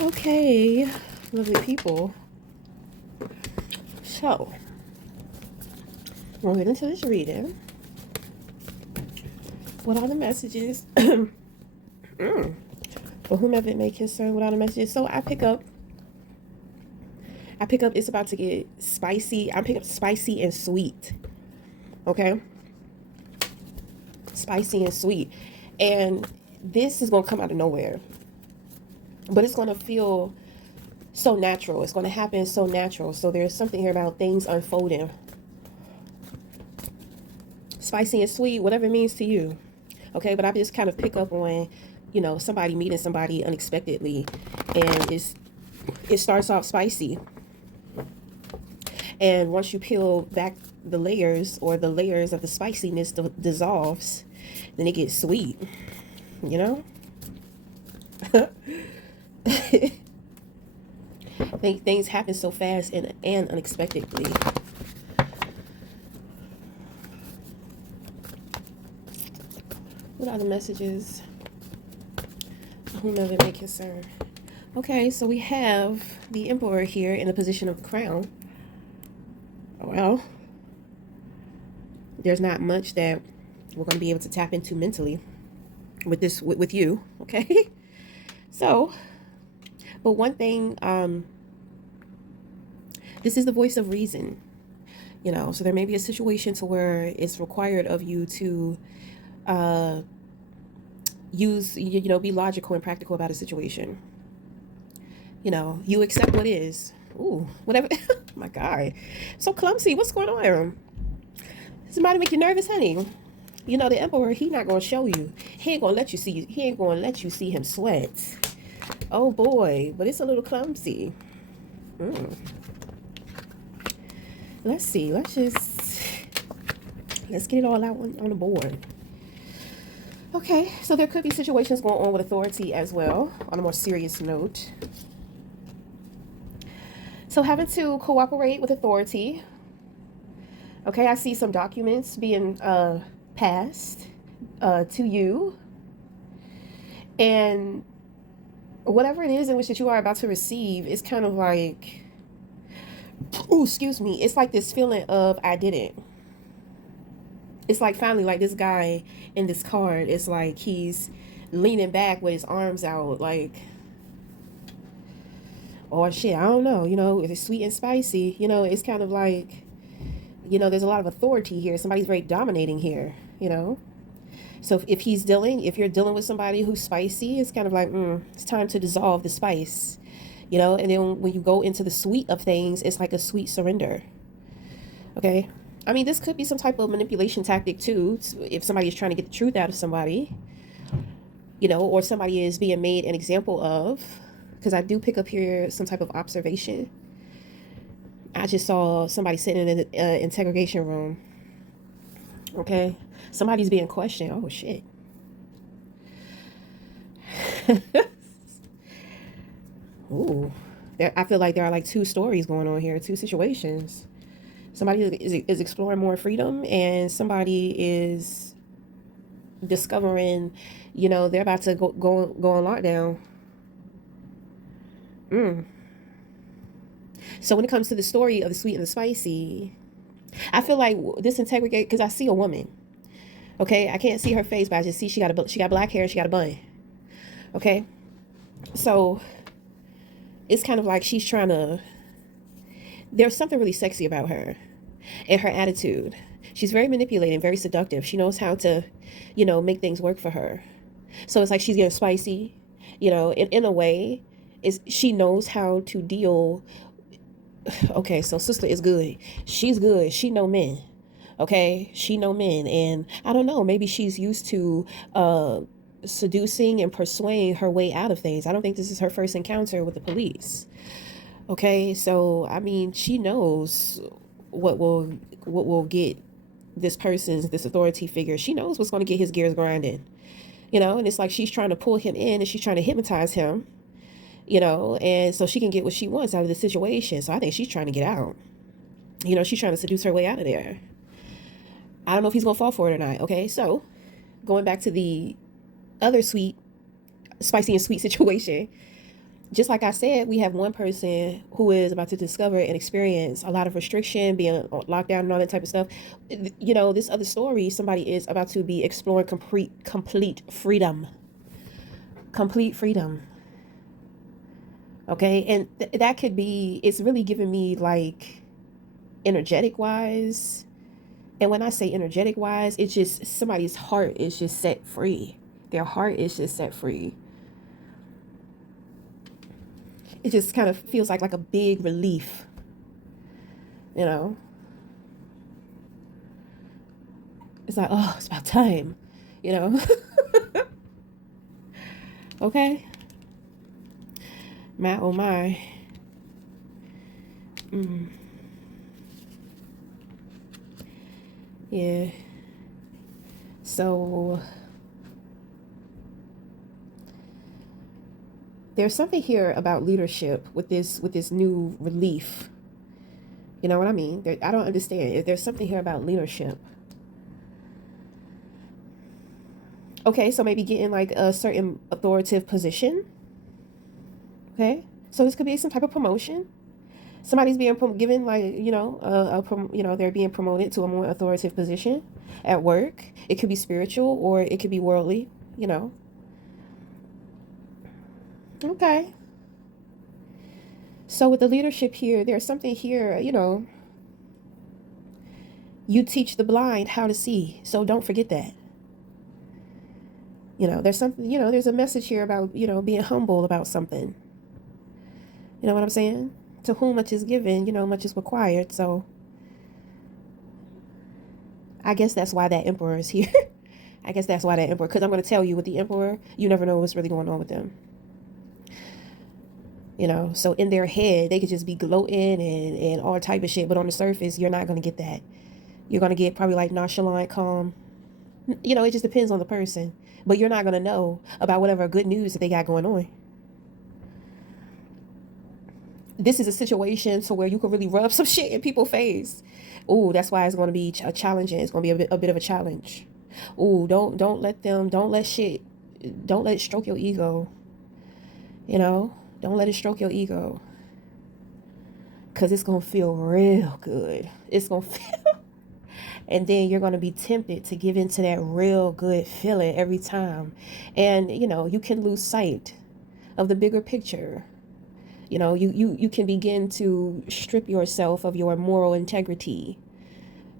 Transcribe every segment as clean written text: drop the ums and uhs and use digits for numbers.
Okay, lovely people. So, we'll get into this reading. What are the messages for whomever it may concern? What are the messages? So I pick up. It's about to get spicy. I pick up spicy and sweet. Okay, spicy and sweet, and this is gonna come out of nowhere, but it's gonna feel so natural. It's gonna happen so natural. So there's something here about things unfolding. Spicy and sweet, whatever it means to you. Okay, but I just kind of pick up on, somebody meeting somebody unexpectedly, and it starts off spicy, and once you peel back the layers, or the layers of the spiciness dissolves, then it gets sweet. You know, things happen so fast and unexpectedly. What are the messages? Whomever may concern. Okay, so we have the Emperor here in the position of the crown. Well, there's not much that we're going to be able to tap into mentally with this with you. Okay. So, but one thing, this is the voice of reason. So there may be a situation to where it's required of you to uh be logical and practical about a situation. You accept what is. Ooh, whatever. My God, so clumsy. What's going on? Somebody make you nervous, honey? The Emperor, he not gonna show you. He ain't gonna let you see. He ain't gonna let you see him sweat. Oh boy, but it's a little clumsy. Mm. Let's see. Let's get it all out on the board. Okay, so there could be situations going on with authority as well, on a more serious note. So having to cooperate with authority. Okay, I see some documents being passed to you, and whatever it is in which that you are about to receive is kind of like, oh, excuse me, it's like this feeling of I didn't. It's like finally, like this guy in this card, it's like he's leaning back with his arms out, like, oh shit, I don't know, if it's sweet and spicy, it's kind of like, there's a lot of authority here. Somebody's very dominating here, So if you're dealing with somebody who's spicy, it's kind of like, it's time to dissolve the spice, and then when you go into the sweet of things, it's like a sweet surrender. Okay. I mean, this could be some type of manipulation tactic too, if somebody is trying to get the truth out of somebody, or somebody is being made an example of, because I do pick up here some type of observation. I just saw somebody sitting in an interrogation room. Okay. Somebody's being questioned. Oh, shit. Ooh. I feel like there are like two stories going on here, two situations. Somebody is exploring more freedom, and somebody is discovering, they're about to go on lockdown. So when it comes to the story of the sweet and the spicy, I feel like this integrate, because I see a woman. Okay, I can't see her face, but I just see she got black hair, she got a bun. Okay, so it's kind of like she's trying to. There's something really sexy about her, and her attitude. She's very manipulating, very seductive. She knows how to, make things work for her. So it's like she's getting spicy, in a way. Is she knows how to deal. Okay, so sister is good. She's good. She know men. Okay, she know men, and I don't know. Maybe she's used to seducing and persuading her way out of things. I don't think this is her first encounter with the police. Okay, so I mean, she knows what will get this authority figure. She knows what's going to get his gears grinding. And it's like she's trying to pull him in, and she's trying to hypnotize him. And so she can get what she wants out of the situation. So I think she's trying to get out. She's trying to seduce her way out of there. I don't know if he's going to fall for it or not. Okay, so going back to the other spicy and sweet situation, Just like I said, we have one person who is about to discover and experience a lot of restriction, being locked down and all that type of stuff. This other story, somebody is about to be exploring complete freedom. Complete freedom. Okay. And that could be, it's really giving me like energetic wise. And when I say energetic wise, it's just somebody's heart is just set free. Their heart is just set free. It just kind of feels like a big relief, you know. It's like, oh, it's about time, you know. Okay. My oh my. Mm. Yeah. So there's something here about leadership with this new relief. You know what I mean? I don't understand. There's something here about leadership. Okay, so maybe getting like a certain authoritative position. Okay, so this could be some type of promotion. Somebody's being given like they're being promoted to a more authoritative position at work. It could be spiritual or it could be worldly. You know. Okay. So with the leadership here, there's something here. You teach the blind how to see. So don't forget that. There's something. There's a message here about being humble about something. You know what I'm saying? To whom much is given, much is required. So I guess that's why that emperor is here. I guess that's why that emperor, because I'm going to tell you with the emperor, you never know what's really going on with them. So in their head, they could just be gloating and all type of shit. But on the surface, you're not going to get that. You're going to get probably like nonchalant, calm. It just depends on the person. But you're not going to know about whatever good news that they got going on. This is a situation to where you can really rub some shit in people's face. Ooh, that's why it's going to be challenging. It's going to be a bit of a challenge. Ooh, don't let it stroke your ego. Don't let it stroke your ego. Because it's going to feel real good. It's going to feel... And then you're going to be tempted to give into that real good feeling every time. And, you can lose sight of the bigger picture. You can begin to strip yourself of your moral integrity.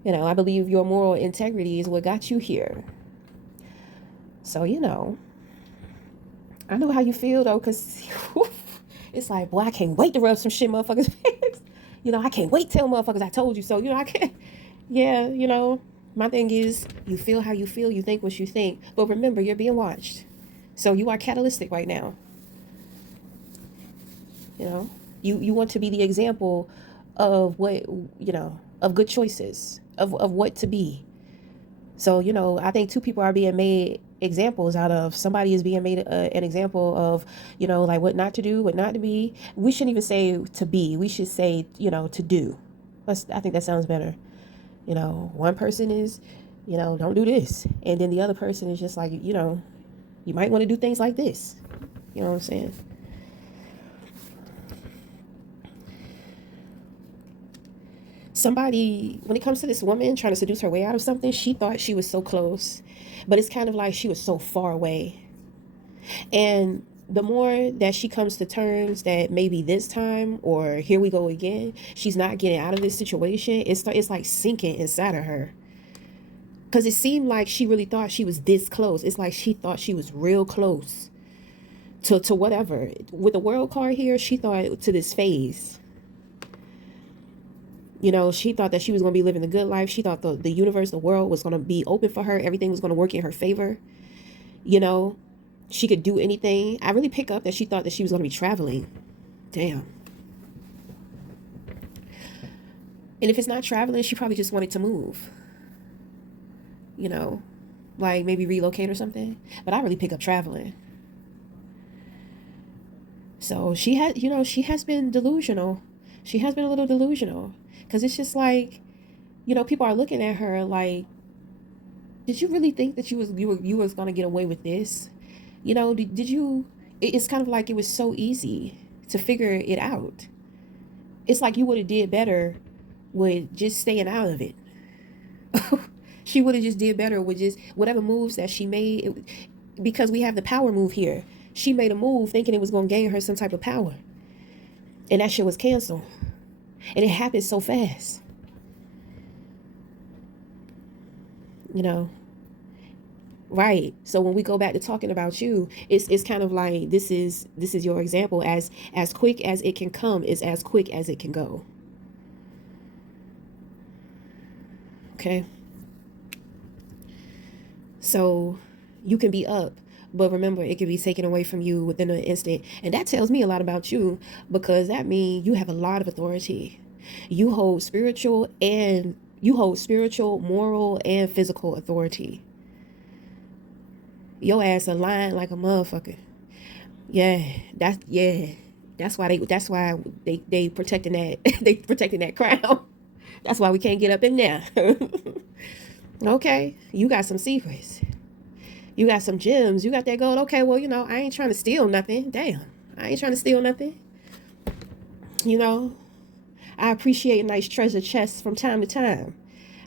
I believe your moral integrity is what got you here. So, I know how you feel though, because it's like, boy, I can't wait to rub some shit motherfuckers' face. I can't wait to tell motherfuckers I told you so. I can't. Yeah, my thing is, you feel how you feel, you think what you think. But remember, you're being watched. So you are catalytic right now. You want to be the example of what, of good choices, of what to be. So, I think two people are being made examples out of. Somebody is being made an example of, like what not to do, what not to be. We shouldn't even say to be. We should say, to do. I think that sounds better. One person is, don't do this. And then the other person is just like, you might want to do things like this. You know what I'm saying? Somebody, when it comes to this woman trying to seduce her way out of something, she thought she was so close, but it's kind of like she was so far away. And the more that she comes to terms that maybe this time, or here we go again, she's not getting out of this situation, it's like sinking inside of her. Because it seemed like she really thought she was this close. It's like she thought she was real close to whatever. With the world card here, she thought to this phase. She thought that she was going to be living the good life. She thought the universe, the world was going to be open for her. Everything was going to work in her favor. She could do anything. I really pick up that she thought that she was going to be traveling. Damn. And if it's not traveling, she probably just wanted to move. Like maybe relocate or something. But I really pick up traveling. So she has been delusional. She has been a little delusional. Because it's just like, people are looking at her like, did you really think that you was going to get away with this? Did you It's kind of like it was so easy to figure it out. It's like you would have did better with just staying out of it. She would have just did better with just whatever moves that she made. Because we have the power move here. She made a move thinking it was going to gain her some type of power. And that shit was canceled. And it happened so fast. You know? Right. So when we go back to talking about you, it's kind of like this is your example. As quick as it can come is as quick as it can go. Okay? So you can be up, but remember, it can be taken away from you within an instant. And that tells me a lot about you, because that means you have a lot of authority. You hold spiritual, moral, and physical authority. Your ass aligned like a motherfucker. Yeah, That's why they protecting that they protecting that crown. That's why we can't get up in there. Okay, you got some secrets. You got some gems. You got that gold. Okay, well, I ain't trying to steal nothing. Damn, I ain't trying to steal nothing. I appreciate nice treasure chests from time to time.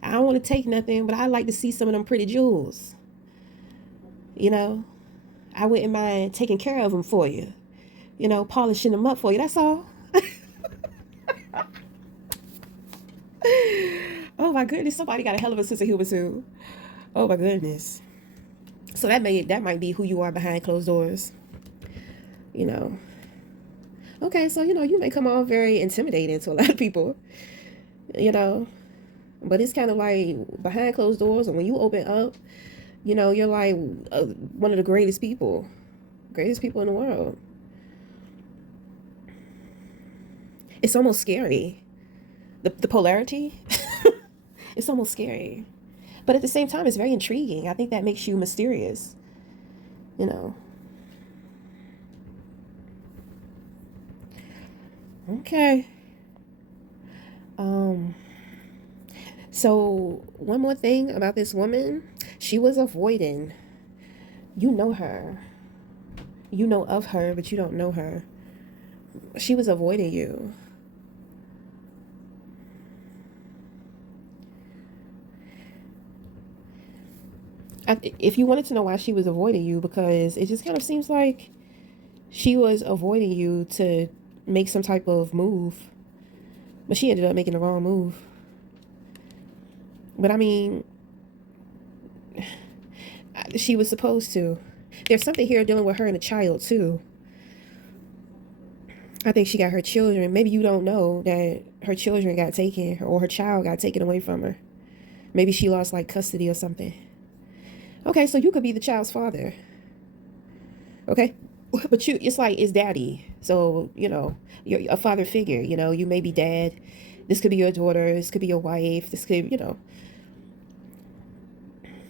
I don't want to take nothing, but I like to see some of them pretty jewels. I wouldn't mind taking care of them for you. Polishing them up for you. That's all. Oh my goodness, somebody got a hell of a sense of humor too. Oh my goodness. So that might be who you are behind closed doors. Okay, so you may come off very intimidating to a lot of people. But it's kind of like behind closed doors, and when you open up, you're like one of the greatest people in the world. It's almost scary. The polarity. It's almost scary. But at the same time, it's very intriguing. I think that makes you mysterious. Okay. So one more thing about this woman, she was avoiding. You know her. You know of her, but you don't know her. She was avoiding you. If you wanted to know why she was avoiding you, because it just kind of seems like she was avoiding you to make some type of move, but she ended up making the wrong move. But I mean, she was supposed to. There's something here dealing with her and a child too. I think she got her children. Maybe you don't know that her children got taken, or her child got taken away from her. Maybe she lost like custody or something. Okay, so you could be the child's father. Okay, but it's daddy. So you're a father figure. You may be dad. This could be your daughter. This could be your wife. This could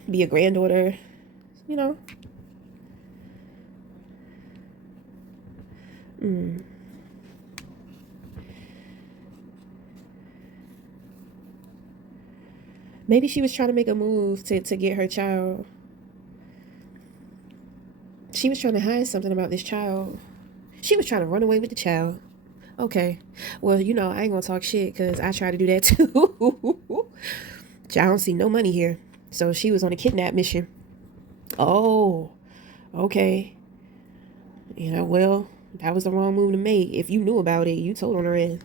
be a granddaughter. Mm. Maybe she was trying to make a move to get her child. She was trying to hide something about this child. She was trying to run away with the child. Okay. Well, I ain't gonna talk shit, because I try to do that too. I don't see no money here. So she was on a kidnap mission. Oh, okay. Well, that was the wrong move to make. If you knew about it, you told on her end.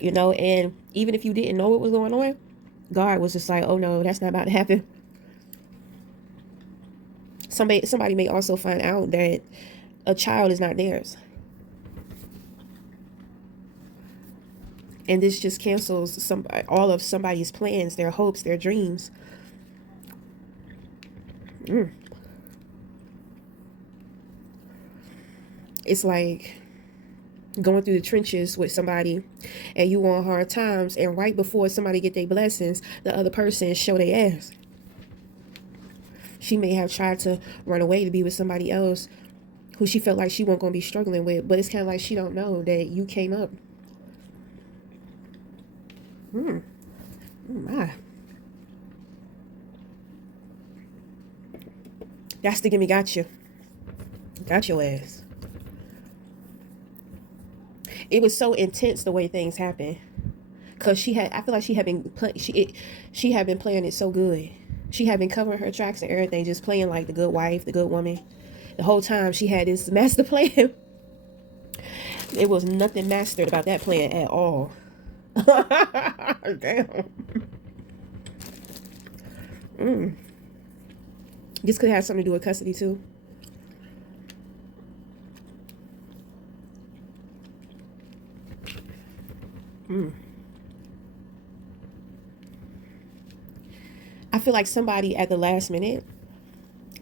And even if you didn't know what was going on, God was just like, oh no, that's not about to happen. Somebody may also find out that a child is not theirs. And this just cancels all of somebody's plans, their hopes, their dreams. It's like going through the trenches with somebody, and you on hard times, and right before somebody get their blessings, the other person show their ass. She may have tried to run away to be with somebody else who she felt like she wasn't going to be struggling with, but it's kind of like she don't know that you came up. Oh my. That's the gimme got you. Got your ass. It was so intense the way things happened. Cause I feel like she had been playing it so good. She had been covering her tracks and everything, just playing like the good wife, the good woman. The whole time she had this master plan. It was nothing mastered about that plan at all. Damn. This could have something to do with custody too. I feel like somebody at the last minute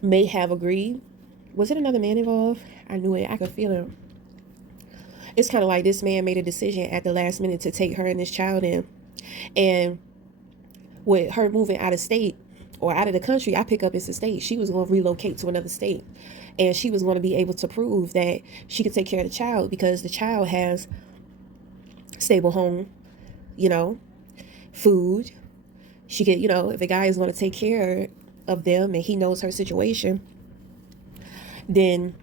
may have agreed. Was it another man involved? I knew it. I could feel it. It's kind of like this man made a decision at the last minute to take her and this child in. And with her moving out of state or out of the country, I pick up as a state. She was going to relocate to another state. And she was going to be able to prove that she could take care of the child because the child has stable home, food. She could, if a guy is going to take care of them and he knows her situation, then,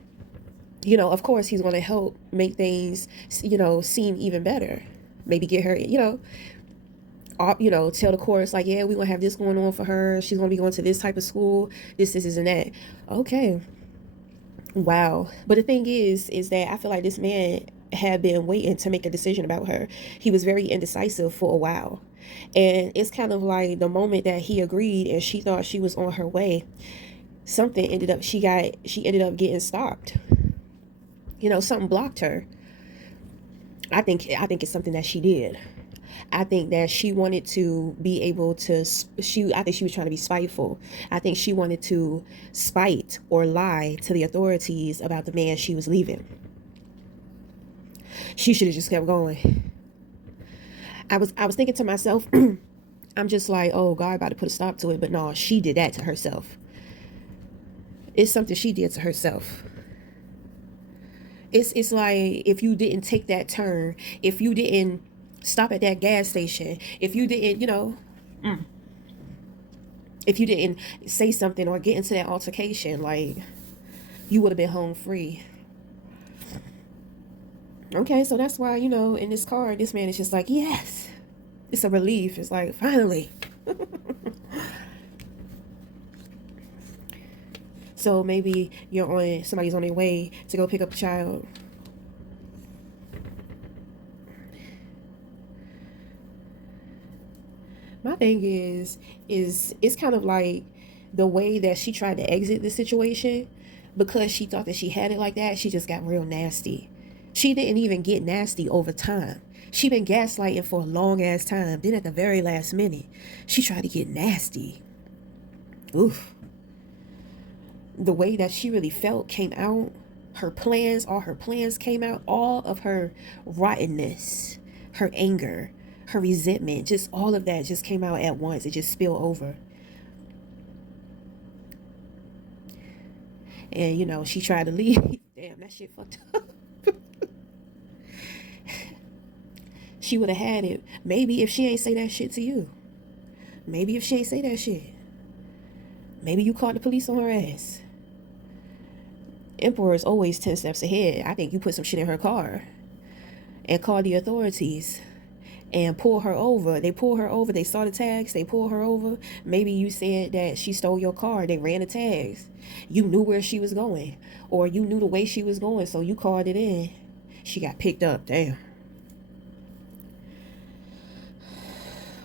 of course he's going to help make things, seem even better. Maybe get her, tell the courts like, yeah, we're going to have this going on for her. She's going to be going to this type of school, this, and that. Okay. Wow. But the thing is that I feel like this man had been waiting to make a decision about her. He was very indecisive for a while. And it's kind of like the moment that he agreed and she thought she was on her way, something she ended up getting stopped. Something blocked her. I think it's something that she did. I think that she wanted to be able to, I think she was trying to be spiteful. I think she wanted to spite or lie to the authorities about the man she was leaving. She should have just kept going. I was thinking to myself, I'm just like, oh, God about to put a stop to it. But no, she did that to herself. It's something she did to herself. It's like if you didn't take that turn, if you didn't stop at that gas station, if you didn't, if you didn't say something or get into that altercation, like, you would have been home free. Okay, so that's why, in this car, this man is just like, yes. It's a relief. It's like, finally. So maybe somebody's on their way to go pick up a child. My thing is it's kind of like the way that she tried to exit the situation, because she thought that she had it like that, she just got real nasty. She didn't even get nasty over time. She been gaslighting for a long ass time. Then at the very last minute, she tried to get nasty. Oof. The way that she really felt came out. All her plans came out. All of her rottenness, her anger, her resentment, just all of that just came out at once. It just spilled over. And, she tried to leave. Damn, that shit fucked up. She would have had it. Maybe if she ain't say that shit to you. Maybe if she ain't say that shit. Maybe you caught the police on her ass. Emperor is always 10 steps ahead. I think you put some shit in her car and called the authorities and pull her over. They pull her over. They saw the tags. They pull her over. Maybe you said that she stole your car. They ran the tags. You knew where she was going, or you knew the way she was going, so you called it in. She got picked up. Damn.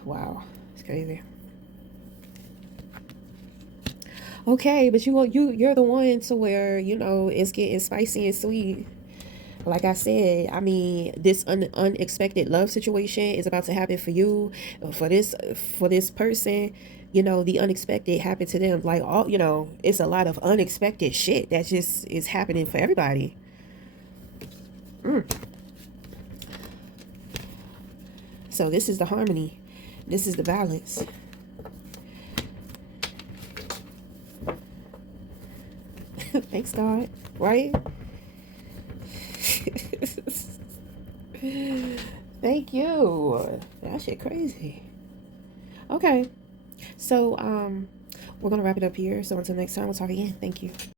Wow, it's crazy. Okay, but you're the one to where it's getting spicy and sweet. Like I said, I mean, this unexpected love situation is about to happen for you, for this person. The unexpected happened to them. Like, it's a lot of unexpected shit that just is happening for everybody. So this is the harmony. This is the balance. Thanks, God. Right? Thank you. That shit crazy. Okay. So, we're going to wrap it up here. So until next time, we'll talk again. Thank you.